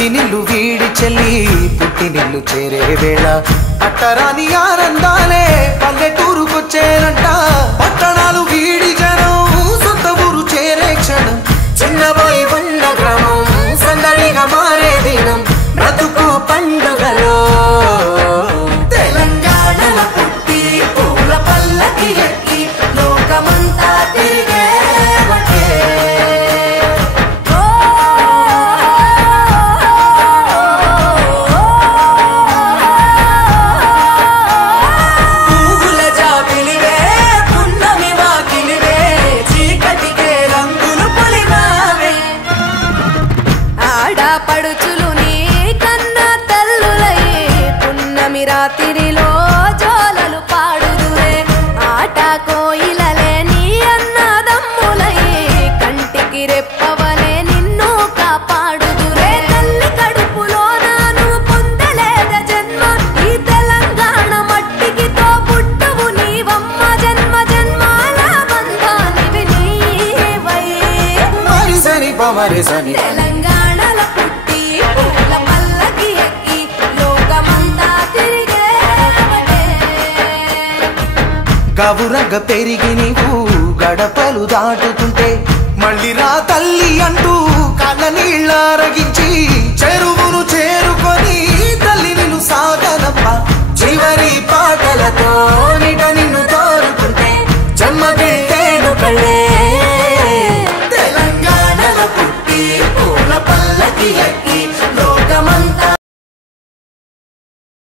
మెట్టినిల్లు వీడి చెల్లి పుట్టినిల్లు చేరే వేళ అట్టరాని ఆనందాలే పల్లెటూరుకొచ్చేనంట. పట్టణాలు వీడి జనం సొంత ఊరు చేరే క్షణం, చిన్నబోయి ఉన్న గ్రామం సందడిగా మారే దినం, బ్రతుకు పండుగలో తెలంగాణల పుట్టి పూల పల్లకి ఎక్కి లోకమంతా తిరిగే పడుచులు నీ కన్నా తల్లులయ్యే పున్నమి రాత్రిలో జోలలు పాడుదురే. ఆట కోయిలలే నీ అన్నదమ్ములయ్యే కంటికి రెప్పవలే నిన్ను కాపాడుదురే. తల్లి కడుపులో నాను పొందలేద జన్మ, ఈ తెలంగాణ మట్టికి తో పుట్టువు నీవమ్మ. జన్మ జన్మాల బంధానివి నీవై మరిసని పమరిసని తెలంగాణల పుట్టి పూల పల్లకి ఎక్కి లోకమంతా తిరిగే గవురగ పెరిగి నీవు గడపలు దాటుతుంటే మళ్ళీ రా తల్లి అంటూ కళ్ళ నీళ్ళ రగించి చెరు